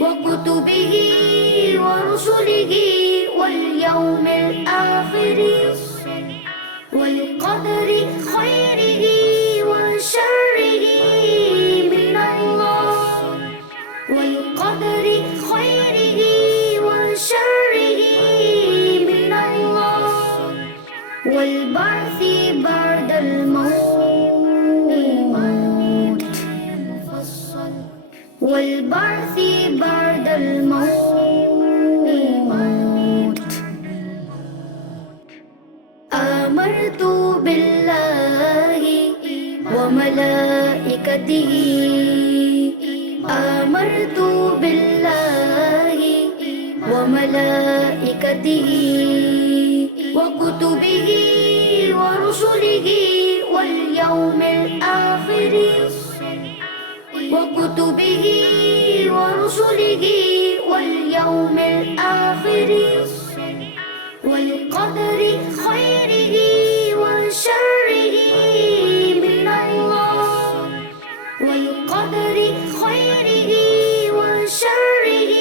وكتبه ورسله واليوم الآخر والقدر خيره وشره من الله، والقدر خيره وشره من الله، والبعث بعد الموت، والبعث بعد الموت. آمرت بالله وملائكته، آمرت بالله وملائكته وكتبه ورسله واليوم الآخر، وكتبه ورسله واليوم الآخر والقدر خيره وشره من الله، والقدر خيره وشره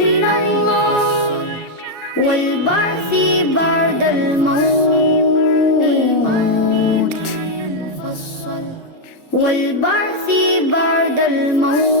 من الله، والبعث بعد الموت، والبعث بعد الموت.